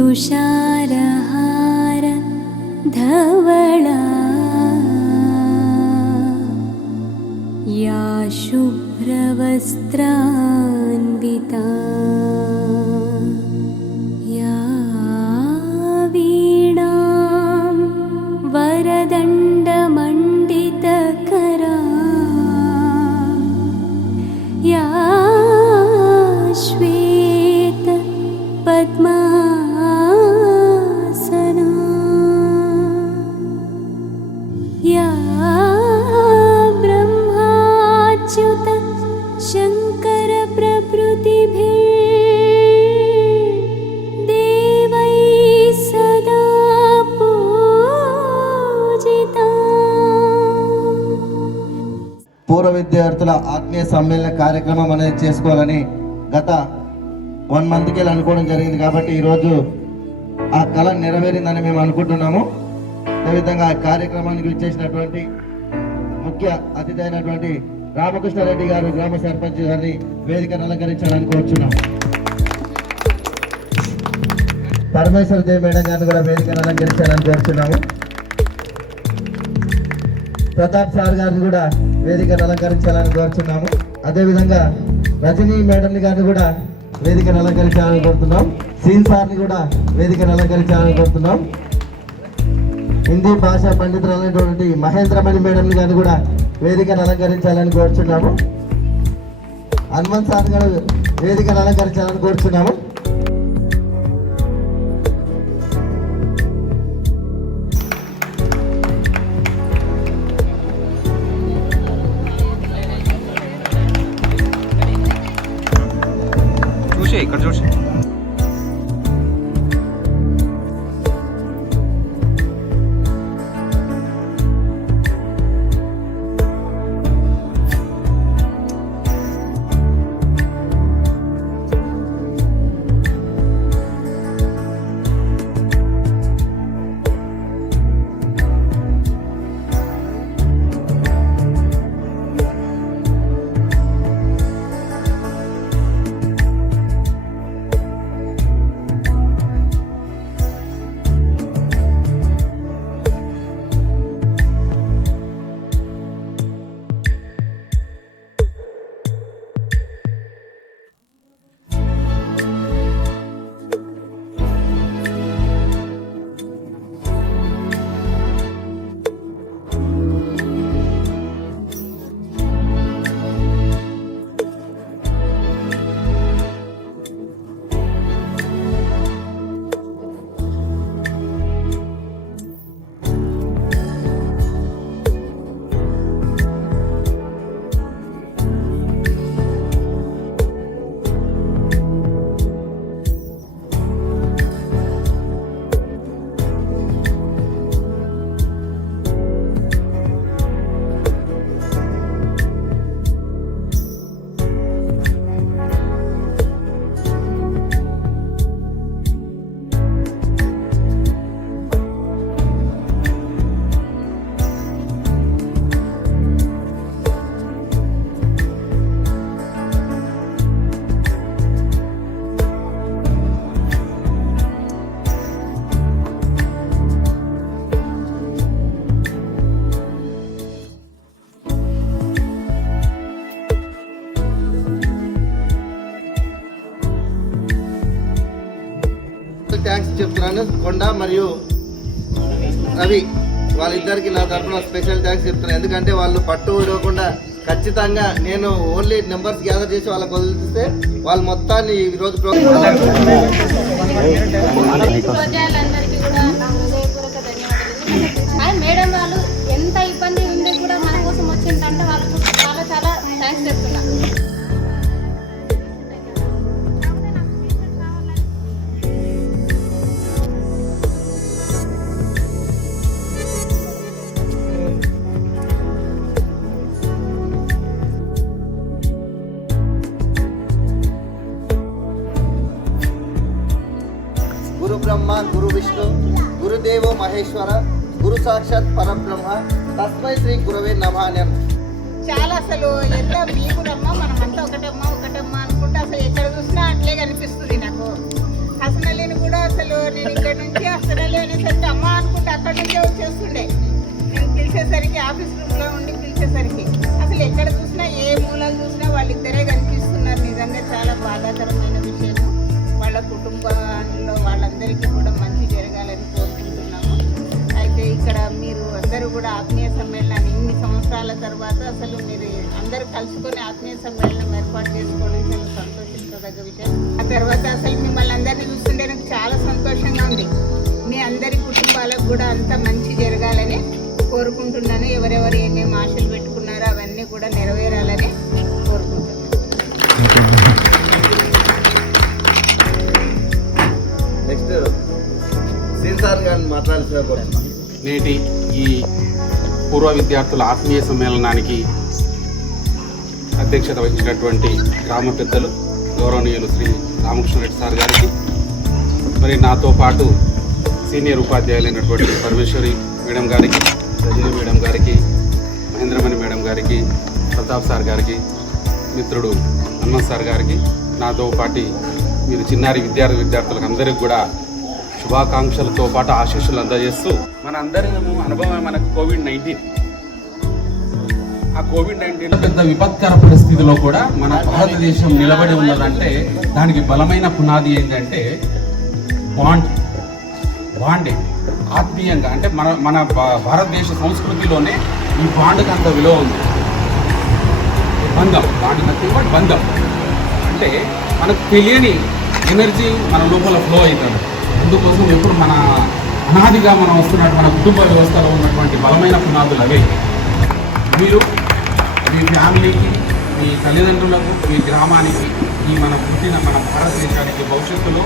तुषारहार धवला या शुभ्रवस्त्रान्विता या वीणां वरदण्डमण्डितकरा या श्वेत पद्मासना या ब्रह्माच्युत शङ्कर प्रभृतिभिर्देवैः सदा पूजिता। పూర్వ విద్యార్థుల ఆత్మీయ సమ్మేళన కార్యక్రమం అనేది చేసుకోవాలని గత 1 మంత్కి అనుకోవడం జరిగింది. కాబట్టి ఈరోజు ఆ కళ నెరవేరిందని మేము అనుకుంటున్నాము. అదేవిధంగా ఆ కార్యక్రమానికి విచ్చేసినటువంటి ముఖ్య అతిథి అయినటువంటి రామకృష్ణారెడ్డి గారు గ్రామ సర్పంచ్ గారిని వేదికను అలంకరించాలని కోరుచున్నాం. పరమేశ్వర దేవి మేడం గారిని కూడా వేదికను అలంకరించాలని కోరుచున్నాము. ప్రతాప్ సార్ గారిని కూడా వేదికను అలంకరించాలని కోరుచున్నాము. అదేవిధంగా రజనీ మేడం గారిని కూడా వేదికను అలంకరించాలని కోరుతున్నాం. సీన్ సార్ని కూడా వేదికను అలంకరించాలని కోరుతున్నాం. హిందీ భాషా పండితులైనటువంటి మహేంద్రమణి మేడం గారిని కూడా వేదికను అలంకరించాలని కోరుచున్నాము. హనుమంత్ సార్ గారు వేదికను అలంకరించాలని కోరుచున్నాము. ఇక్కడ చూసి థ్యాంక్స్ చెప్తున్నాను. కొండ మరియు రవి వాళ్ళిద్దరికి నా తరఫున స్పెషల్ థ్యాంక్స్ చెప్తున్నాను. ఎందుకంటే వాళ్ళు పట్టు విడవకుండా ఖచ్చితంగా నేను ఓన్లీ నెంబర్స్ గ్యాదర్ చేసి వాళ్ళకి వదిలిస్తే వాళ్ళు మొత్తాన్ని ఈరోజు మేడం వాళ్ళు ఎంత ఇబ్బంది ఉండే కూడా మన కోసం వచ్చిందంటే వాళ్ళకు చాలా చాలా థ్యాంక్స్ చెప్తున్నా. గురు బ్రహ్మ గురు విష్ణు గురుదేవో మహేశ్వర గురు సాక్షాత్ పరబ్రహ్మ తస్మై శ్రీ గురవే నమః. చాలా అసలు ఎంత మీకుడమ్మా మనమంతా ఒకటమ్మా అనుకుంటే అసలు ఎక్కడ చూసినా అట్లే కనిపిస్తుంది నాకు. హసనలీని కూడా అసలు నేను ఇక్కడ నుంచి అసలు లేనేసరికి అమ్మ అనుకుంటే అక్కడి నుంచే వచ్చేస్తుండే. నేను పిలిచేసరికి ఆఫీస్ రూమ్లో ఉండి పిలిచేసరికి అసలు ఎక్కడ చూసినా ఏ మూలలు చూసినా వాళ్ళిద్దరే కనిపిస్తున్నారు. నిజంగా చాలా బాధాకరమైన విషయం. వాళ్ళ కుటుంబంలో వాళ్ళందరికీ కూడా మంచి జరగాలని కోరుకుంటున్నాము. అయితే ఇక్కడ మీరు అందరూ కూడా ఆత్మీయ సమ్మేళనాన్ని ఇన్ని సంవత్సరాల తర్వాత అసలు మీరు అందరూ కలుసుకొని ఆత్మీయ సమ్మేళనం ఏర్పాటు చేసుకోవడం చాలా సంతోషించదగ్గ విషయం. ఆ తర్వాత అసలు మిమ్మల్ని అందరినీ చూస్తుంటే నాకు చాలా సంతోషంగా ఉంది. మీ అందరి కుటుంబాలకు కూడా అంత మంచి జరగాలని కోరుకుంటున్నాను. ఎవరెవరు ఏమేమి ఆశలు పెట్టుకున్నారో అవన్నీ కూడా నెరవేరాలని కోరుకుంటున్నాను. నెక్స్ట్ సీన్ సార్ గారిని మాట్లాడాల్సిన కోరుతున్నాం. నేటి ఈ పూర్వ విద్యార్థుల ఆత్మీయ సమ్మేళనానికి అధ్యక్షత వహించినటువంటి గ్రామ పెద్దలు గౌరవనీయులు శ్రీ రామకృష్ణరెడ్డి సార్ గారికి, మరి నాతో పాటు సీనియర్ ఉపాధ్యాయులైనటువంటి పరమేశ్వరి మేడం గారికి, రజనీ మేడం గారికి, మహేంద్రమణి మేడం గారికి, ప్రతాప్ సార్ గారికి, మిత్రుడు హనుమంత్ సార్ గారికి, నాతో పాటు మీరు చిన్నారి విద్యార్థులకు అందరికీ కూడా శుభాకాంక్షలతో పాటు ఆశీస్సులు అందజేస్తూ మన అందరి అనుభవం మనకు కోవిడ్-19. ఆ కోవిడ్-19 పెద్ద విపత్కర పరిస్థితిలో కూడా మన భారతదేశం నిలబడి ఉన్నదంటే దానికి బలమైన పునాది ఏంటంటే బాండింగ్, ఆత్మీయంగా. అంటే మన భారతదేశ సంస్కృతిలోనే ఈ బాండ్కి అంత విలువ ఉంది. బంధం, బాండ్ నథింగ్ బట్ బంధం. అంటే మనకు తెలియని ఎనర్జీ మన లోపల ఫ్లో అవుతుంది. అందుకోసం ఎప్పుడు మన అనాదిగా మనం వస్తున్నట్టు మన కుటుంబ వ్యవస్థలో ఉన్నటువంటి బలమైన పునాదులు అవే. మీరు మీ ఫ్యామిలీకి, మీ తల్లిదండ్రులకు, మీ గ్రామానికి, మన భారతదేశానికి భవిష్యత్తులో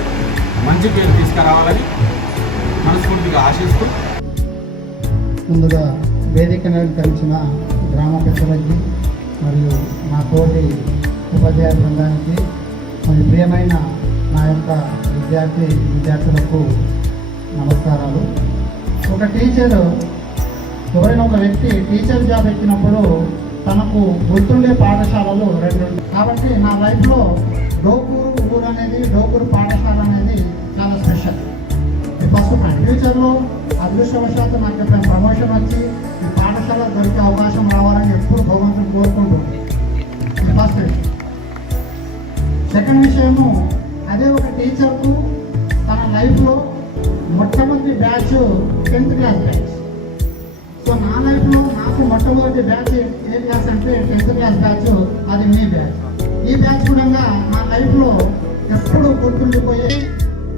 మంచి పేరు తీసుకురావాలని మనస్ఫూర్తిగా ఆశిస్తూ, ముందుగా వేదికను అలంకరించిన గ్రామ పెద్దలకి మరియు నా తోటి ఉపాధ్యాయ బృందానికి మరియు ప్రియమైన నా యొక్క విద్యార్థులకు నమస్కారాలు. ఒక టీచరు, ఎవరైనా ఒక వ్యక్తి టీచర్ జాబ్ ఎక్కినప్పుడు తనకు గుర్తుండే పాఠశాలలు 2 కాబట్టి నా లైఫ్లో డోకూరు పాఠశాల అనేది చాలా స్పెషల్. ఫస్ట్ ఫ్యూచర్లో అదృష్టవశాత్తు నాకు ఎప్పుడైనా ప్రమోషన్ వచ్చి ఈ పాఠశాల దొరికే అవకాశం రావాలని ఎప్పుడు భగవంతుని కోరుకుంటుంది. ఇది ఫస్ట్ విషయం. సెకండ్ విషయము, అదే ఒక టీచర్కు తన లైఫ్లో మొట్టమొదటి batch 10th class batch. So నా లైఫ్లో నాకు మొట్టమొదటి బ్యాచ్ ఏ క్లాస్ అంటే 10th క్లాస్ బ్యాచ్, అది మీ బ్యాచ్. ఈ బ్యాచ్ కూడా నా లైఫ్లో ఎప్పుడు గుర్తుండిపోయే.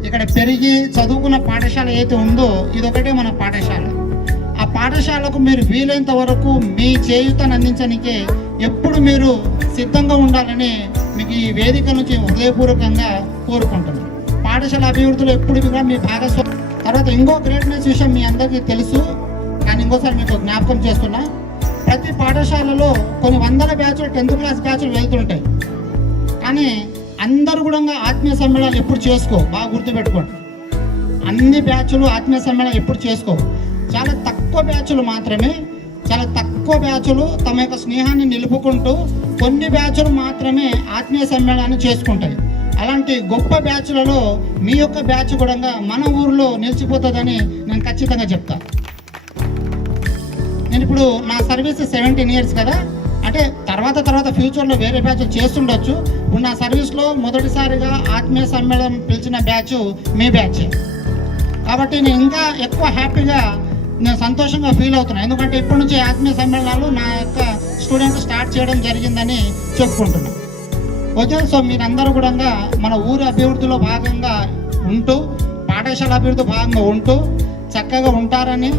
ఇక్కడ పెరిగి చదువుకున్న పాఠశాల ఏదైతే ఉందో ఇదొకటే మన పాఠశాల. ఆ పాఠశాలకు మీరు వీలైనంత వరకు మీ చేయూతను అందించడానికే ఎప్పుడు మీరు సిద్ధంగా ఉండాలని మీకు ఈ వేదిక నుంచి హృదయపూర్వకంగా కోరుకుంటున్నాను. పాఠశాల అభివృద్ధిలో ఎప్పుడు కూడా మీ భాగస్వామ్యం. తర్వాత ఇంకో గ్రేట్నెస్ విషయం మీ అందరికీ తెలుసు, కానీ ఇంకోసారి మీకు జ్ఞాపకం చేస్తున్నా. ప్రతి పాఠశాలలో కొన్ని వందల బ్యాచ్లు 10th క్లాస్ బ్యాచ్లు వెళ్తుంటాయి. కానీ అందరూ కూడా ఆత్మీయ సమ్మేళనాలు ఎప్పుడు బాగా గుర్తుపెట్టుకోండి. అన్ని బ్యాచ్లు ఆత్మీయ సమ్మేళనాలు ఎప్పుడు చాలా తక్కువ బ్యాచ్లు మాత్రమే, చాలా తక్కువ బ్యాచ్లు తమ యొక్క స్నేహాన్ని నిలుపుకుంటూ కొన్ని బ్యాచ్లు మాత్రమే ఆత్మీయ సమ్మేళనాన్ని చేసుకుంటాయి. అలాంటి గొప్ప బ్యాచ్లలో మీ యొక్క బ్యాచ్ కూడా మన ఊరిలో నిలిచిపోతుందని నేను ఖచ్చితంగా చెప్తాను. నేను ఇప్పుడు నా సర్వీస్ 17 years కదా, అంటే తర్వాత ఫ్యూచర్లో వేరే బ్యాచ్ చేస్తుండొచ్చు. ఇప్పుడు నా సర్వీస్లో మొదటిసారిగా ఆత్మీయ సమ్మేళనం పిలిచిన బ్యాచ్ మీ బ్యాచ్. కాబట్టి నేను ఇంకా ఎక్కువ హ్యాపీగా, నేను సంతోషంగా ఫీల్ అవుతున్నాను. ఎందుకంటే ఇప్పటి నుంచి ఆత్మీయ సమ్మేళనాలు నా యొక్క స్టూడెంట్ స్టార్ట్ చేయడం జరిగిందని చెప్పుకుంటున్నాను. ఓకే, సో మీరందరూ కూడా మన ఊరి అభివృద్ధిలో భాగంగా ఉంటూ, పాఠశాల అభివృద్ధి భాగంగా ఉంటూ చక్కగా ఉంటారని,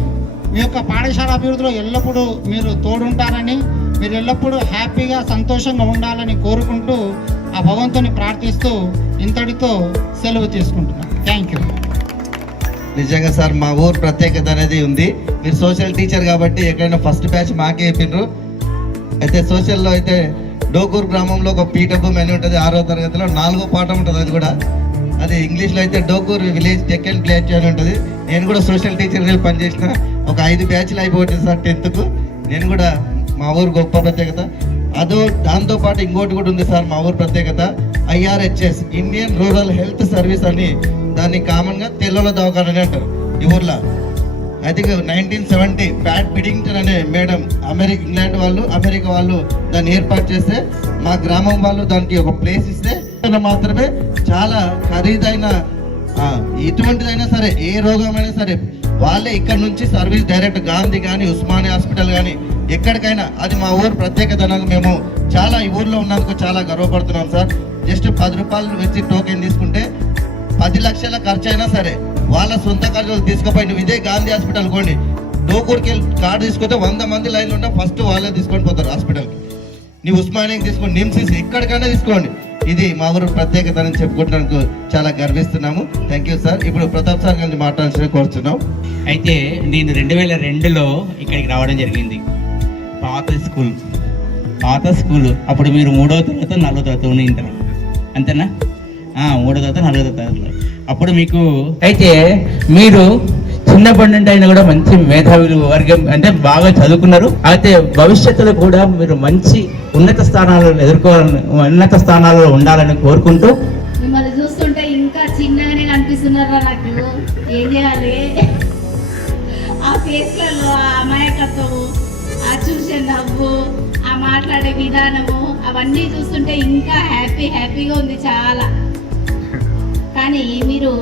మీ యొక్క పాఠశాల అభివృద్ధిలో ఎల్లప్పుడూ మీరు తోడుంటారని, మీరు ఎల్లప్పుడూ హ్యాపీగా సంతోషంగా ఉండాలని కోరుకుంటూ ఆ భగవంతుని ప్రార్థిస్తూ ఇంతటితో సెలవు తీసుకుంటున్నాను. Thank you. నిజంగా సార్, మా ఊరు ప్రత్యేకత అనేది ఉంది. మీరు సోషల్ టీచర్ కాబట్టి ఎక్కడైనా ఫస్ట్ బ్యాచ్ మాకే చెప్పిండ్రు. అయితే సోషల్లో అయితే డోకూరు గ్రామంలో ఒక పీటబు మెనూ ఉంటుంది. 6వ తరగతిలో 4వ పాఠం ఉంటుంది. అది కూడా అది ఇంగ్లీష్లో అయితే Dokuru village tech and play అని ఉంటుంది. నేను కూడా సోషల్ టీచర్గా పనిచేసిన ఒక 5 బ్యాచ్లు అయిపోతుంది సార్ 10th. నేను కూడా మా ఊరు గొప్ప ప్రత్యేకత. దాంతోపాటు ఇంకోటి కూడా ఉంది సార్ మా ఊరు ప్రత్యేకత. IRHS, Indian rural health service అని దాన్ని కామన్గా తెల్లల దవాఖాన అని అంటారు ఈ ఊర్లో. ఐ థింక్ 1970 ప్యాట్ బిడింగ్టన్ అనే మేడం ఇంగ్లాండ్ వాళ్ళు అమెరికా వాళ్ళు దాన్ని ఏర్పాటు చేస్తే మా గ్రామం వాళ్ళు దానికి ఒక ప్లేస్ ఇస్తే మాత్రమే చాలా ఖరీదైన ఎటువంటిదైనా సరే ఏ రోగమైనా సరే వాళ్ళే ఇక్కడ నుంచి సర్వీస్ డైరెక్ట్ గాంధీ కానీ ఉస్మానియా హాస్పిటల్ కానీ ఎక్కడికైనా అది మా ఊరు ప్రత్యేకత. మేము చాలా ఈ ఊర్లో ఉన్నందుకు చాలా గర్వపడుతున్నాం సార్. జస్ట్ 10 రూపాయలు వచ్చి టోకెన్ తీసుకుంటే 10 లక్షల ఖర్చు అయినా సరే వాళ్ళ సొంత ఖర్చులు తీసుకుపోయి నువ్వు ఇదే గాంధీ హాస్పిటల్ కోండి, డోకూర్కి వెళ్ళి కార్డు తీసుకుంటే 100 మంది లైన్లో ఉంటే ఫస్ట్ వాళ్ళే తీసుకొని పోతారు హాస్పిటల్కి. నీ ఉస్మానియాకి తీసుకోండి, నిమ్స్ ఎక్కడికైనా తీసుకోండి. ఇది మా ఊరు ప్రత్యేకత అని చెప్పుకుంటానికి చాలా గర్విస్తున్నాము. Thank you sir. ఇప్పుడు ప్రతాప్ సార్ గారిని మాట్లాడాల్సిన కోరుతున్నాం. అయితే నేను 2002లో ఇక్కడికి రావడం జరిగింది. పాత స్కూల్ అప్పుడు మీరు 3వ తరగతి 4వ తరగతి ఉంటారు అంతేనా? 3వ తరగతి 4వ తరగతిలో అప్పుడు మీకు అయితే మీరు చిన్నప్పటి నుండి అయినా కూడా మంచి మేధావులు వర్గం అంటే బాగా చదువుకున్నారు. అయితే భవిష్యత్తులో కూడా మీరు మంచి ఉన్నత స్థానాలలో ఉండాలని కోరుకుంటూ మిమ్మల్ని చూస్తుంటే ఇంకా చిన్నగానే కనిపిస్తున్నారా నాకు. ఏం చేయాలి? ఆ ఫేస్లలో ఆ అమాయకత్వము, ఆ చూసే నవ్వు, ఆ మాట్లాడే విధానము అవన్నీ చూస్తుంటే ఇంకా హ్యాపీగా ఉంది చాలా. కానీ మీరు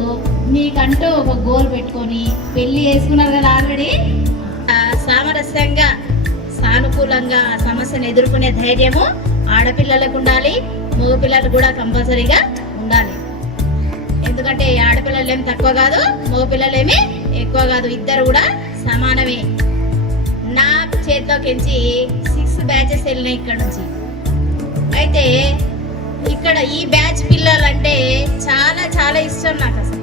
మీకంటూ ఒక గోల్ పెట్టుకొని పెళ్లి చేసుకున్నారు కదా ఆల్రెడీ. సామరస్యంగా సానుకూలంగా ఆ సమస్యను ఎదుర్కొనే ధైర్యము ఆడపిల్లలకు ఉండాలి, మగపిల్లలకు కూడా కంపల్సరీగా ఉండాలి. ఎందుకంటే ఆడపిల్లలు ఏమి తక్కువ కాదు, మగపిల్లలేమి ఎక్కువ కాదు, ఇద్దరు కూడా సమానమే. నా చేతిలోకించి 6 బ్యాచెస్ వెళ్ళినాయి ఇక్కడ నుంచి. అయితే ఇక్కడ ఈ బ్యాచ్ పిల్లలంటే చాలా చాలా ఇష్టం నాకు. అసలు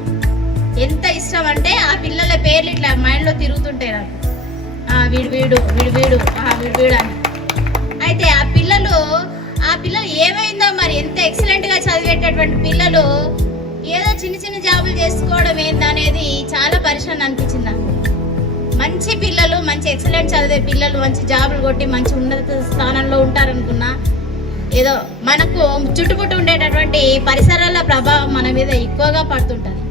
ఎంత ఇష్టం అంటే ఆ పిల్లల పేర్లు ఇట్లా మైండ్లో తిరుగుతుంటాయి నాకు. వీడు అని. అయితే ఆ పిల్లలు ఏమైందో మరి, ఎంత ఎక్సలెంట్గా చదివేటటువంటి పిల్లలు ఏదో చిన్న జాబులు చేసుకోవడం ఏందనేది చాలా పరిశ్రమ అనిపించింది నాకు. మంచి పిల్లలు, మంచి ఎక్సలెంట్ చదివే పిల్లలు మంచి జాబులు కొట్టి మంచి ఉన్నత స్థానంలో ఉంటారనుకున్నా, ఏదో మనకు చుట్టుముట్టు ఉండేటటువంటి పరిసరాల ప్రభావం మన మీద ఎక్కువగా పడుతుంటుంది.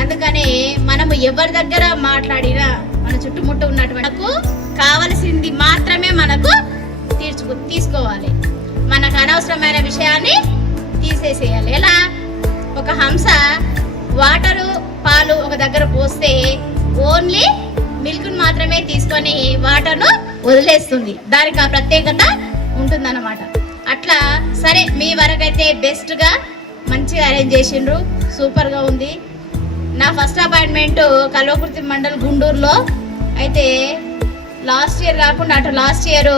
అందుకని మనము ఎవరి దగ్గర మాట్లాడినా మన చుట్టుముట్టు ఉన్నటువంటి కావలసింది మాత్రమే మనకు తీసుకోవాలి. మనకు అనవసరమైన విషయాన్ని తీసేసేయాలి. ఎలా? ఒక హంస వాటరు పాలు ఒక దగ్గర పోస్తే ఓన్లీ మిల్క్ను మాత్రమే తీసుకొని వాటర్ను వదిలేస్తుంది. దానికి ఆ ప్రత్యేకత ఉంటుందన్నమాట. అట్లా సరే, మీ వరకైతే బెస్ట్గా మంచిగా అరేంజ్ చేసిండ్రు, సూపర్గా ఉంది. నా ఫస్ట్ అపాయింట్మెంట్ కల్వకుర్తి మండల్ గుంటూరులో. అయితే లాస్ట్ ఇయర్ కాకుండా లాస్ట్ ఇయర్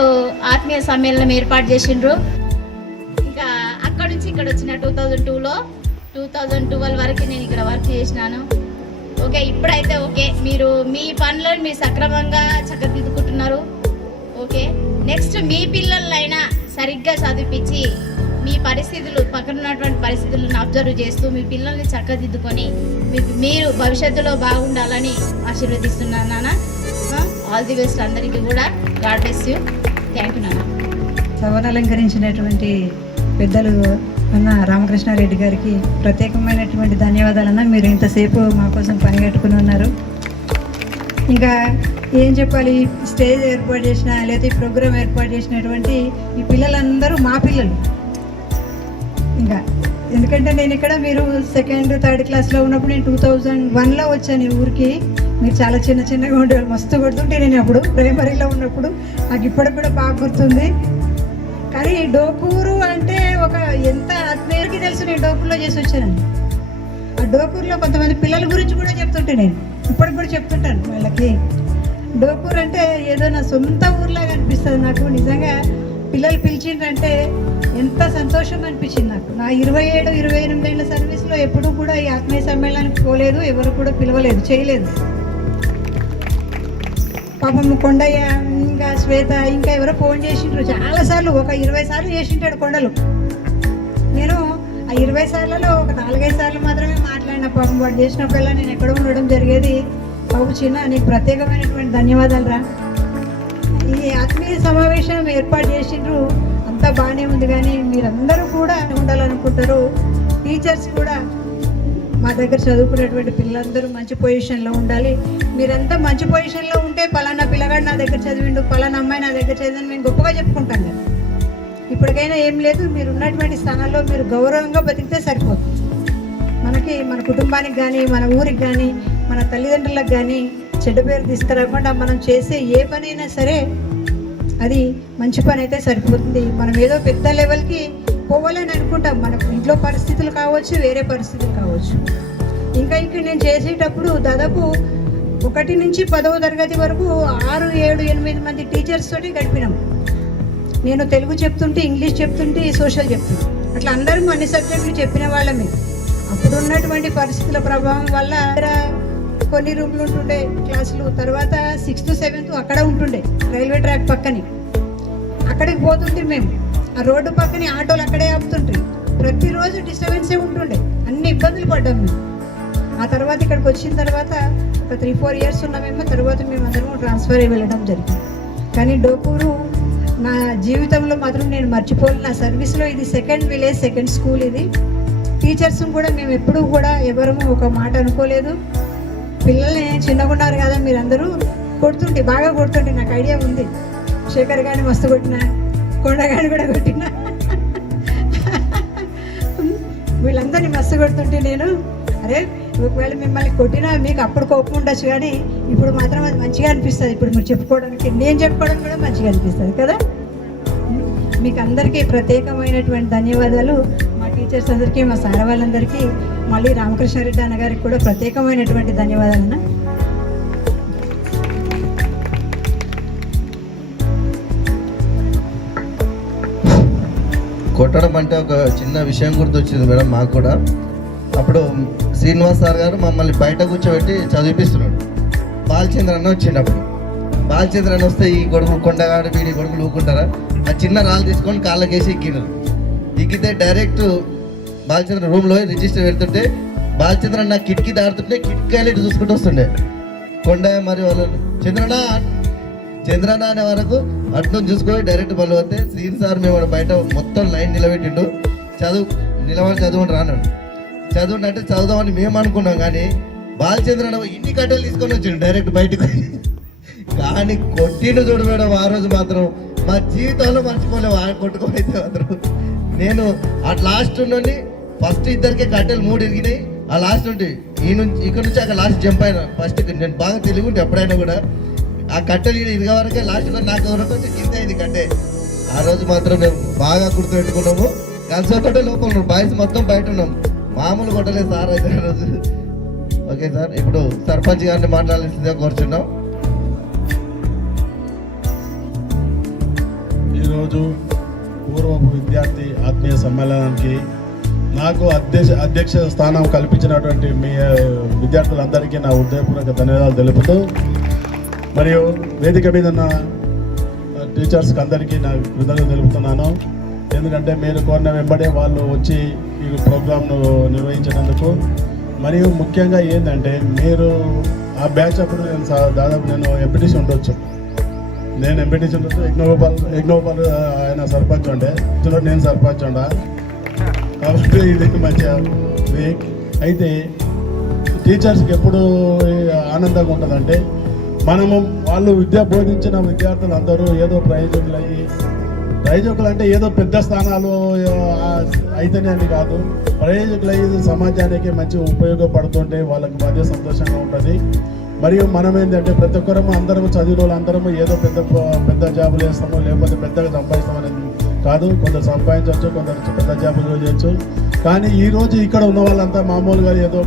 ఆత్మీయ సమ్మేళనం ఏర్పాటు చేసిండ్రు. ఇంకా అక్కడ నుంచి ఇక్కడ వచ్చిన 2002లో 2012 వరకు నేను ఇక్కడ వర్క్ చేసినాను. ఓకే, ఇప్పుడైతే ఓకే, మీరు మీ పనులను మీరు సక్రమంగా చక్కదిద్దుకుంటున్నారు. ఓకే, నెక్స్ట్ మీ పిల్లలైనా సరిగ్గా చదివించి మీ పరిస్థితులు పక్కన ఉన్నటువంటి పరిస్థితులను అబ్జర్వ్ చేస్తూ మీ పిల్లల్ని చక్కదిద్దుకొని మీరు భవిష్యత్తులో బాగుండాలని ఆశీర్వదిస్తున్నాను నాన్న. ఆల్ ది బెస్ట్ అందరికీ కూడా. God bless you. Thank you నాన్న. సభను అలంకరించినటువంటి పెద్దలు అన్న రామకృష్ణారెడ్డి గారికి ప్రత్యేకమైనటువంటి ధన్యవాదాలన్నా. మీరు ఇంతసేపు మా కోసం పనిగట్టుకుని ఉన్నారు. ఇంకా ఏం చెప్పాలి, స్టేజ్ ఏర్పాటు చేసిన లేకపోతే ఈ ప్రోగ్రామ్ ఏర్పాటు చేసినటువంటి ఈ పిల్లలందరూ మా పిల్లలు. ఇంకా ఎందుకంటే నేను ఇక్కడ మీరు 2nd, 3rd క్లాస్లో ఉన్నప్పుడు నేను 2001లో వచ్చాను ఈ ఊరికి. మీరు చాలా చిన్నగా ఉండేవాళ్ళు, మస్తు కొడుతుంటే నేను అప్పుడు ప్రైమరీలో ఉన్నప్పుడు. నాకు ఇప్పటికి కూడా బాగా గుర్తుంది. కానీ డోకూరు అంటే ఒక ఎంత ఆత్మీయులకి తెలుసు. నేను డోకూరులో చేసి వచ్చాను. ఆ డోకూరులో కొంతమంది పిల్లల గురించి కూడా చెప్తుంటే నేను ఇప్పటికి కూడా చెప్తుంటాను వాళ్ళకి. డోకూరు అంటే ఏదో నా సొంత ఊర్లాగా అనిపిస్తుంది నాకు. నిజంగా పిల్లలు పిలిచిండ్రంటే ఎంత సంతోషం అనిపించింది నాకు. నా 27-28 ఏళ్ళ సర్వీస్లో ఎప్పుడూ కూడా ఈ ఆత్మీయ సమ్మేళనానికి పోలేదు, ఎవరు కూడా పిలవలేదు, చేయలేదు. పాపం కొండయ్య ఇంకా శ్వేత ఇంకా ఎవరో ఫోన్ చేసిండ్రు చాలాసార్లు, ఒక 20 సార్లు చేసింటాడు కొండలు. నేను ఆ 20 సార్లలో ఒక 4-5 సార్లు మాత్రమే మాట్లాడిన. పాపం వాడు చేసినప్పుడల్లా నేను ఎక్కడ ఉండడం జరిగేది. బాబు చిన్న, నీకు ప్రత్యేకమైనటువంటి ధన్యవాదాలు రా. ఈ ఆత్మీయ సమావేశం ఏర్పాటు చేసిండ్రు, అంతా బాగానే ఉంది. కానీ మీరందరూ కూడా ఉండాలనుకుంటారు. టీచర్స్ కూడా మా దగ్గర చదువుకునేటువంటి పిల్లలందరూ మంచి పొజిషన్లో ఉండాలి, మీరంతా మంచి పొజిషన్లో ఉంటే పలానా పిల్లగాడు నా దగ్గర చదివిండు, పలానా అమ్మాయి నా దగ్గర చదివింది మేము గొప్పగా చెప్పుకుంటాం కదా. ఇప్పటికైనా ఏం లేదు, మీరు ఉన్నటువంటి స్థానాల్లో మీరు గౌరవంగా బతికితే సరిపోతుంది. మనకి మన కుటుంబానికి కానీ మన ఊరికి కానీ మన తల్లిదండ్రులకు కానీ చెడ్డ పేరు తీసుకురాకుండా మనం చేసే ఏ పనైనా సరే అది మంచి పని అయితే సరిపోతుంది. మనం ఏదో పెద్ద లెవెల్కి పోవాలని అనుకుంటాం, మన ఇంట్లో పరిస్థితులు కావచ్చు, వేరే పరిస్థితులు కావచ్చు. ఇంకా ఇక్కడ నేను చేసేటప్పుడు దాదాపు 1 నుంచి 10వ తరగతి వరకు 6, 7, 8 మంది టీచర్స్ తోటి గడిపినాం. నేను తెలుగు చెప్తుంటే, ఇంగ్లీష్ చెప్తుంటే, సోషల్ చెప్తుంటే అట్లా అందరం అన్ని సబ్జెక్టులు చెప్పిన వాళ్ళమే. అప్పుడు ఉన్నటువంటి పరిస్థితుల ప్రభావం వల్ల కొన్ని రూమ్లు ఉంటుండే క్లాసులు, తర్వాత 6th, 7th అక్కడ ఉంటుండే రైల్వే ట్రాక్ పక్కనే. అక్కడికి పోతుంటే మేము ఆ రోడ్డు పక్కనే ఆటోలు అక్కడే ఆపుతుంటాయి. ప్రతిరోజు డిస్టర్బెన్సే ఉంటుండే, అన్ని ఇబ్బందులు పడ్డాం మేము. ఆ తర్వాత ఇక్కడికి వచ్చిన తర్వాత ఒక 3-4 ఇయర్స్ ఉన్నామేమో, తర్వాత మేమందరం ట్రాన్స్ఫర్ అయ్యి వెళ్ళడం జరిగింది. కానీ డోకూరు నా జీవితంలో మాత్రం నేను మర్చిపోలేను. నా సర్వీస్లో ఇది 2nd విలేజ్, 2nd స్కూల్. ఇది టీచర్స్ కూడా మేము ఎప్పుడూ కూడా ఎవరము ఒక మాట అనుకోలేదు. పిల్లల్ని చిన్నగా ఉన్నారు కదా మీరందరూ కొడుతుంటే, బాగా కొడుతుంటే నాకు ఐడియా ఉంది. శేఖర్ గారిని మస్తు కొట్టిన, కొండ గారిని కూడా కొట్టిన, వీళ్ళందరినీ మస్తు కొడుతుంటే నేను అరే ఒకవేళ మిమ్మల్ని కొట్టినా మీకు అప్పుడు కోపం ఉండొచ్చు, కానీ ఇప్పుడు మాత్రం అది మంచిగా అనిపిస్తుంది. ఇప్పుడు మీరు చెప్పుకోవడానికి, నేను చెప్పుకోవడానికి కూడా మంచిగా అనిపిస్తుంది కదా. మీకు అందరికీ ప్రత్యేకమైనటువంటి ధన్యవాదాలు. మా టీచర్స్ అందరికీ, మా సార్ వాళ్ళందరికీ, మళ్ళీ రామకృష్ణారెడ్డి అన్నగారికి కూడా ప్రత్యేకమైనటువంటి ధన్యవాదాలన్న. కొట్టడం అంటే ఒక చిన్న విషయం గుర్తొచ్చింది మేడం మాకు కూడా. అప్పుడు శ్రీనివాస్ సార్ గారు మమ్మల్ని బయట కూర్చోబెట్టి చదివిపిస్తున్నాడు. బాలచంద్ర అన్న వచ్చినప్పుడు, బాలచంద్ర అన్న వస్తే ఈ గొడుగు కొండగాడు వీడి గొడుగులు ఊకుంటారా, ఆ చిన్న రాళ్ళు తీసుకొని కాళ్ళకేసి ఎక్కినారు. ఎక్కితే డైరెక్ట్ బాలచంద్ర రూమ్లో రిజిస్టర్ పెడుతుంటే బాలచంద్ర అన్న కిటికీ దాడుతుంటే కిటికీలు ఇటు చూసుకుంటూ వస్తుండే. కొండ మరి వాళ్ళు చంద్రన్న అనే వరకు అట్లా చూసుకొని డైరెక్ట్ మళ్ళీ వస్తే శ్రీన్ సార్ మేము బయట మొత్తం లైన్ నిలబెట్టిండు. నిలబడి చదువుని రానాడు. చదువుని అంటే చదువుదామని మేము అనుకున్నాం, కానీ బాలచంద్ర ఇన్ని కట్టెలు తీసుకొని వచ్చిండు డైరెక్ట్ బయటకు. కానీ కొట్టిండు చూడు మేడం, ఆ రోజు మాత్రం మా జీవితంలో మర్చిపోలేము. ఆ కొట్టుకోవైతే మాత్రం నేను ఆ లాస్ట్ నుండి ఫస్ట్ ఇద్దరికే కట్టెలు 3 ఇరిగినాయి. ఆ లాస్ట్ నుండి ఇక్కడ నుంచి అక్కడ లాస్ట్ జంప్ అయినా. ఫస్ట్ నేను బాగా తెలుగుంటే ఎప్పుడైనా కూడా ఆ కట్టెలు ఇరిగే వరకే లాస్ట్లో నాకు వరకు వచ్చి కింద అయింది కట్టే. ఆ రోజు మాత్రం మేము బాగా గుర్తుపెట్టుకున్నాము. కలిసి ఒకటే లోపల బాయ్స్ మొత్తం బయట ఉన్నాం, మామూలు కొట్టలేదు సార్ అయితే ఆ రోజు. ఓకే సార్, ఇప్పుడు సర్పంచ్ గారిని మాట్లాడాల్సిందే కోరుచున్నాం. ఈరోజు పూర్వపు విద్యార్థి ఆత్మీయ సమ్మేళనానికి నాకు అధ్యక్ష స్థానం కల్పించినటువంటి మీ విద్యార్థులందరికీ నా హృదయపూర్వక ధన్యవాదాలు తెలుపుతూ, మరియు వేదిక మీద ఉన్న టీచర్స్కి అందరికీ నా కృతజ్ఞతలు తెలుపుతున్నాను. ఎందుకంటే మీరు కోరిన వెంబడే వాళ్ళు వచ్చి ఈ ప్రోగ్రామ్ను నిర్వహించినందుకు. మరియు ముఖ్యంగా ఏంటంటే మీరు ఆ బ్యాచ్ అప్పుడు దాదాపు నేను ఎంపీటీసీ ఉండొచ్చు, యజ్ఞగోపాల్ ఆయన సర్పంచ్ ఉండే, నేను సర్పంచ్ ఉండా. కాబట్టి ఇది మంచిగా వీక్ అయితే టీచర్స్కి ఎప్పుడు ఆనందంగా ఉంటుందంటే, మనము వాళ్ళు విద్య బోధించిన విద్యార్థులు అందరూ ఏదో ప్రయోజకులు అంటే ఏదో పెద్ద స్థానాలు అయితేనే అని కాదు, ప్రయోజకులు అయ్యేది సమాజానికి మంచి ఉపయోగపడుతుంటే వాళ్ళకి మధ్య సంతోషంగా ఉంటుంది. మరియు మనం ఏంటంటే ప్రతి ఒక్కరము అందరము చదివిన వాళ్ళు అందరము ఏదో పెద్ద జాబులు వేస్తాము, లేకపోతే పెద్దగా సంపాదిస్తాం అనేది కాదు. కొందరు సంపాదించవచ్చు, కొందరు పెద్ద జాబులు చేయొచ్చు. కానీ ఈరోజు ఇక్కడ ఉన్న వాళ్ళంతా మామూలుగా ఏదో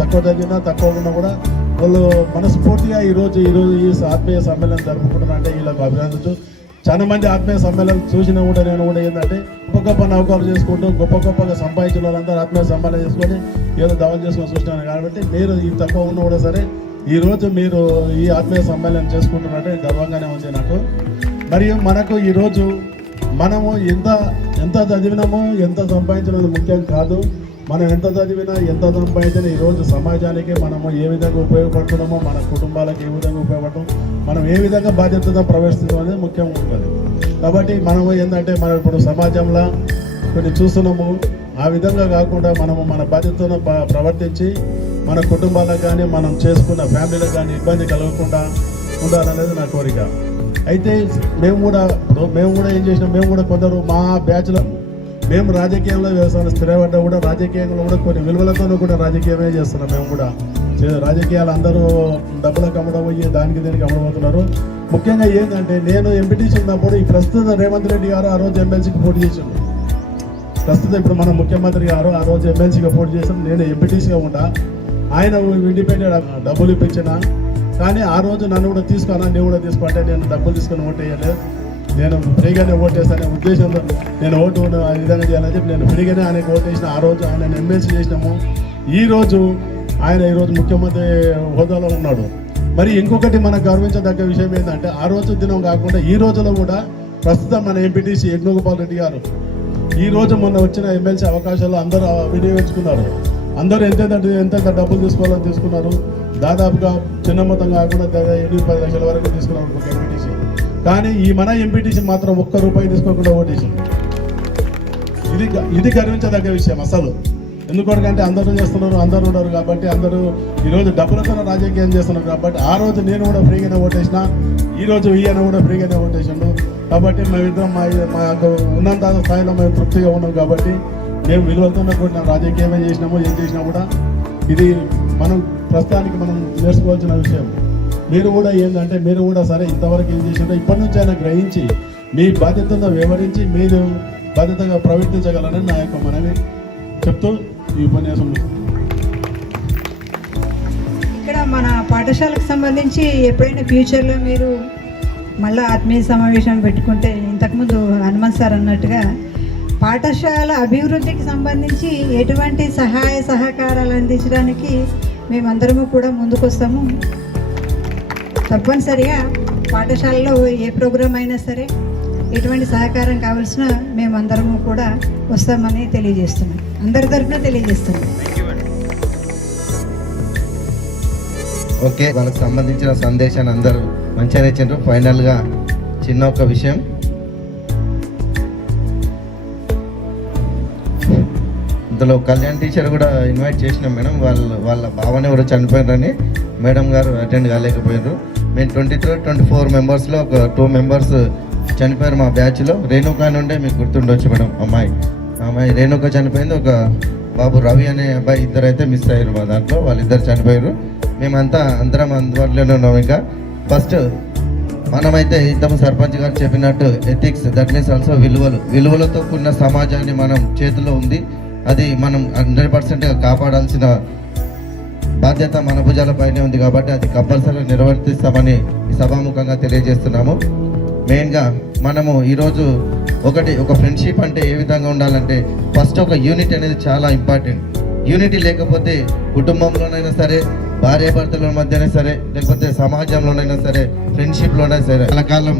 తక్కువ చదివినా తక్కువ ఉన్నా కూడా వాళ్ళు మనస్ఫూర్తిగా ఈరోజు ఈ ఆత్మీయ సమ్మేళనం జరుపుకుంటున్నారంటే వీళ్ళకి అభినందించు. చాలా మంది ఆత్మీయ సమ్మేళనం చూసినా కూడా నేను కూడా ఏంటంటే గొప్ప నౌకర్లు చేసుకుంటూ గొప్పగా సంపాదించిన వాళ్ళందరూ ఆత్మీయ సమ్మేళనం చేసుకొని ఏదో దవలు చేసుకొని చూసినాను. కాబట్టి మీరు ఈ తక్కువ ఉన్నా కూడా సరే ఈరోజు మీరు ఈ ఆత్మీయ సమ్మేళనం చేసుకుంటున్నట్టే గర్వంగానే ఉంది నాకు. మరియు మనకు ఈరోజు మనము ఎంత చదివినామో ఎంత సంపాదించినది ముఖ్యం కాదు. మనం ఎంత చదివినా ఎంత సంపాదించినా ఈరోజు సమాజానికి మనము ఏ విధంగా ఉపయోగపడుతున్నామో, మన కుటుంబాలకు ఏ విధంగా ఉపయోగపడతాం, మనం ఏ విధంగా బాధ్యతగా ప్రవేశిస్తాం అనేది ముఖ్యంగా ఉంటుంది. కాబట్టి మనము ఏంటంటే మనం ఇప్పుడు సమాజంలో కొన్ని చూస్తున్నాము, ఆ విధంగా కాకుండా మనము మన బాధ్యతను ప్రవర్తించి మన కుటుంబాలకు కానీ మనం చేసుకున్న ఫ్యామిలీలకు కానీ ఇబ్బంది కలగకుండా ఉండాలనేది నా కోరిక. అయితే మేము కూడా ఏం చేసినాం, మేము కూడా కొందరు మా బ్యాచ్లో మేము రాజకీయంలో వ్యవసాయం స్థిరపడ్డా కూడా రాజకీయంలో కూడా కొన్ని విలువలతో కూడా రాజకీయమే చేస్తున్నాం. మేము కూడా రాజకీయాలు అందరూ డబ్బులకు అమ్మడం పోయి దానికి దీనికి అమ్మడబోతున్నారు. ముఖ్యంగా ఏంటంటే నేను ఎంపీటీసీ ఉన్నప్పుడు ఈ ప్రస్తుత రేవంత్ రెడ్డి గారు ఆ రోజు ఎమ్మెల్సీకి పోటీ చేసిండు. ప్రస్తుతం ఇప్పుడు మన ముఖ్యమంత్రి గారు ఆ రోజు ఎమ్మెల్సీగా పోటీ చేసాం, నేను ఎంపీటీసీగా ఉంటా. ఆయన ఇండిపెండెంట్ డబ్బులు ఇప్పించిన, కానీ ఆ రోజు నన్ను కూడా తీసుకున్నా, నేను కూడా తీసుకుంటే నేను డబ్బులు తీసుకుని ఓటేయలేదు. నేను ఫ్రీగానే ఓటేస్తానే ఉద్దేశంతో నేను ఓటు ఆ విధంగా చేయాలని చెప్పి నేను ఫ్రీగానే ఆయనకు ఓటేసిన. ఆ రోజు ఆయన ఎమ్మెల్సీ చేసినాము. ఆయన ఈరోజు ముఖ్యమంత్రి హోదాలో ఉన్నాడు. మరి ఇంకొకటి మనకు గౌరవించదగ్గ విషయం ఏంటంటే ఆ రోజు దినం కాకుండా ఈ రోజులో కూడా ప్రస్తుతం మన ఎంపీటీసీ యజ్ఞగోపాల్ రెడ్డి గారు ఈ రోజు మొన్న వచ్చిన ఎమ్మెల్సీ అవకాశాలు అందరూ వినియోగించుకున్నారు. అందరూ ఎంత డబ్బులు తీసుకోవాలని తీసుకున్నారు. దాదాపుగా చిన్న మొత్తం కాకుండా 8-10 లక్షల వరకు తీసుకున్నారు ఒక ఎంపీటీసీ. కానీ ఈ మన ఎంపీటీసీ మాత్రం ₹1 తీసుకోకుండా ఓటేసింది. ఇది గర్వించదగ్గ విషయం అసలు. ఎందుకంటే అందరూ చేస్తున్నారు, అందరూ ఉన్నారు కాబట్టి, అందరూ ఈరోజు డబ్బులతో రాజకీయం చేస్తున్నారు కాబట్టి, ఆ రోజు నేను కూడా ఫ్రీగానే ఓటేసిన, ఈరోజు ఈయన కూడా ఫ్రీగానే ఓటేసిండు. కాబట్టి మేమిద్దరం మా యొక్క ఉన్నంత స్థాయిలో మేము తృప్తిగా ఉన్నాం. కాబట్టి మేము విలువలతో కూడా రాజకీయమే చేసినాము. ఏం చేసినా కూడా ఇది మనం ప్రస్తుతానికి మనం నేర్చుకోవాల్సిన విషయం. మీరు కూడా ఏంటంటే మీరు కూడా సరే ఇంతవరకు ఏం చేసిండో ఇప్పటి నుంచి అయినా గ్రహించి మీ బాధ్యతను వివరించి మీరు బాధ్యతగా ప్రవర్తించగలరని నా యొక్క మనవి చెప్తూ ఈ ఉపన్యాసం. ఇక్కడ మన పాఠశాలకు సంబంధించి ఎప్పుడైనా ఫ్యూచర్లో మీరు మళ్ళీ ఆత్మీయ సమావేశం పెట్టుకుంటే, ఇంతకుముందు హనుమంత్ సార్ అన్నట్టుగా పాఠశాల అభివృద్ధికి సంబంధించి ఎటువంటి సహాయ సహకారాలు అందించడానికి మేమందరము కూడా ముందుకొస్తాము. తప్పనిసరిగా పాఠశాలలో ఏ ప్రోగ్రాం అయినా సరే ఎటువంటి సహకారం కావాల్సిన మేమందరము కూడా వస్తామని తెలియజేస్తున్నాం. అందరి తరఫున తెలియజేస్తున్నాం. ఓకే, వాళ్ళకి సంబంధించిన సందేశాన్ని అందరూ మంచిగా ఇచ్చారు. ఫైనల్గా చిన్న ఒక విషయం, ఇందులో కళ్యాణ్ టీచర్ కూడా ఇన్వైట్ చేసినాం మేడం. వాళ్ళ భావన ఎవరు చనిపోయారని మేడం గారు అటెండ్ కాలేకపోయారు. మేము 23-24 మెంబర్స్లో ఒక 2 మెంబర్స్ చనిపోయారు మా బ్యాచ్లో. రేణుకా నుండే మీకు గుర్తుండొచ్చు మేడం. అమ్మాయి రేణుక చనిపోయింది. ఒక బాబు రవి అనే అబ్బాయి, ఇద్దరు అయితే మిస్ అయ్యారు మా దాంట్లో. వాళ్ళిద్దరు చనిపోయారు. మేమంతా అందరం అందుబాటులోనే ఉన్నాం. ఇంకా ఫస్ట్ మనమైతే ఇంతకు సర్పంచ్ గారు చెప్పినట్టు ఎథిక్స్, దట్ మీన్స్ ఆల్సో విలువలతో కూడిన సమాజాన్ని మనం చేతిలో ఉంది. అది మనం 100% కాపాడాల్సిన బాధ్యత మన భుజాలపైనే ఉంది. కాబట్టి అది కంపల్సరీ నిర్వర్తిస్తామని ఈ సభాముఖంగా తెలియజేస్తున్నాము. మెయిన్గా మనము ఈరోజు ఒక ఫ్రెండ్షిప్ అంటే ఏ విధంగా ఉండాలంటే ఫస్ట్ ఒక యూనిట్ అనేది చాలా ఇంపార్టెంట్. యూనిటీ లేకపోతే కుటుంబంలోనైనా సరే, భార్యాభర్తల మధ్యనే సరే, లేకపోతే సమాజంలోనైనా సరే, ఫ్రెండ్షిప్లోనైనా సరే కలకాలం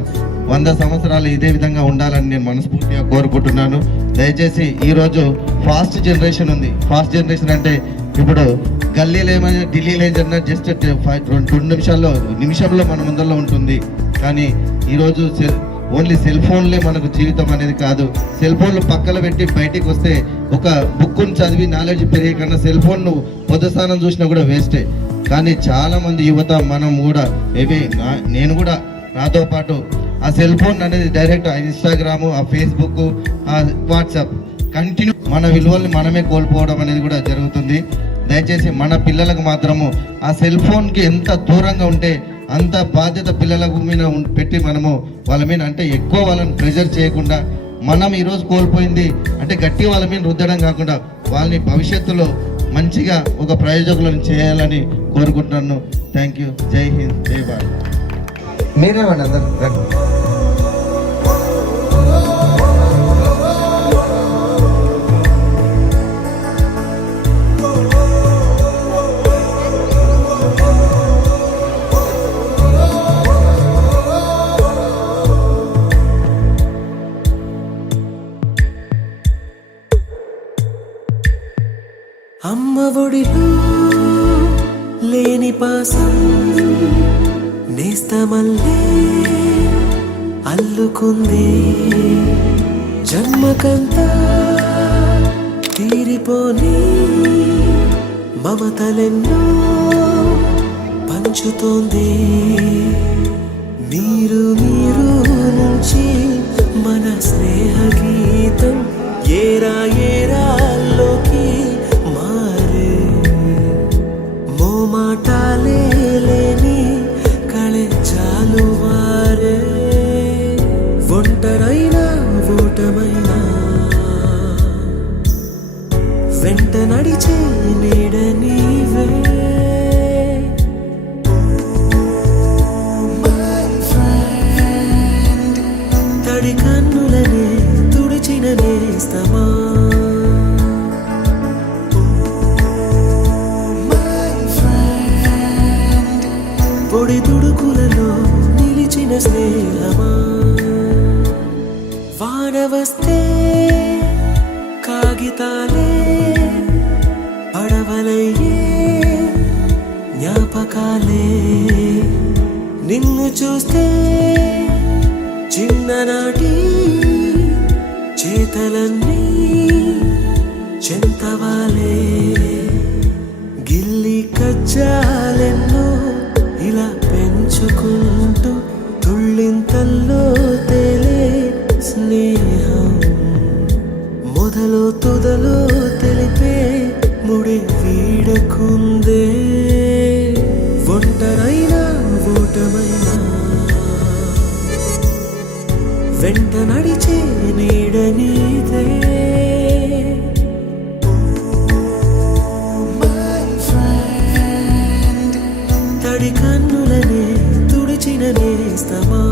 100 సంవత్సరాలు ఇదే విధంగా ఉండాలని నేను మనస్ఫూర్తిగా కోరుకుంటున్నాను. దయచేసి ఈరోజు ఫాస్ట్ జనరేషన్ ఉంది. ఫాస్ట్ జనరేషన్ అంటే ఇప్పుడు గల్లీలో ఏమైనా ఢిల్లీలో ఏమైనా జస్ట్ 2 నిమిషంలో మన ముందరలో ఉంటుంది. కానీ ఈరోజు ఓన్లీ సెల్ ఫోన్లే మనకు జీవితం అనేది కాదు. సెల్ ఫోన్లు పక్కన పెట్టి బయటికి వస్తే ఒక బుక్ను చదివి నాలెడ్జ్ పెరిగే కన్నా సెల్ ఫోన్ను పొద్దుస్థానం చూసినా కూడా వేస్టే. కానీ చాలామంది యువత మనం కూడా నేను కూడా నాతో పాటు ఆ సెల్ ఫోన్ అనేది డైరెక్ట్ ఇన్స్టాగ్రాము, ఆ ఫేస్బుక్, ఆ వాట్సాప్ కంటిన్యూ మన విలువల్ని మనమే కోల్పోవడం అనేది కూడా జరుగుతుంది. దయచేసి మన పిల్లలకు మాత్రము ఆ సెల్ ఫోన్కి ఎంత దూరంగా ఉంటే అంత బాధ్యత పిల్లలకు మీద పెట్టి మనము వాళ్ళ మీద అంటే ఎక్కువ వాళ్ళని ప్రెజర్ చేయకుండా, మనం ఈరోజు కోల్పోయింది అంటే గట్టి వాళ్ళ మీద రుద్దడం కాకుండా వాళ్ళని భవిష్యత్తులో మంచిగా ఒక ప్రయోజకులను చేయాలని కోరుకుంటున్నాను. Thank you. జై హింద్, జై భారత్. మీరేమండి అందరు అమ్మ ఒడిలో లేని పాసం నేస్తమల్లే అల్లుకుంది. జన్మకంతా తీరిపోని మమతలెన్నో పంచుతోంది. మీరు మీరు నుంచి మన స్నేహ గీతం ఏరా ఏరాల్లోకి మారే. మోమాటాలే లేని కళెజాలు వారే. ఒంటరైనా ఓటమైనా వెంట నడిచే నీడ నీవే. తడి కన్నులనే తుడిచిన నేస్తమా. పొడి తుడుకులలో నిలిచిన స్నేహమా. వాన వస్తే కాగితాలే పడవలయ్యే జ్ఞాపకాలే. నిన్ను చూస్తే చిన్ననాటి చేతలన్నీ చెంతవాలే. గిల్లి కజ్జాలెన్నో ఇలా పెంచుకుంటూ తుళ్ళింతల్లో తేలే స్నేహం. మొదలు తుదలో తెలిపే ముడి వీడకుందే. ఒంటరైనా ఓటమైనా వెంట నడిచే నీడ నీదే. తడి కన్నులనే తుడిచిన నేస్తమా.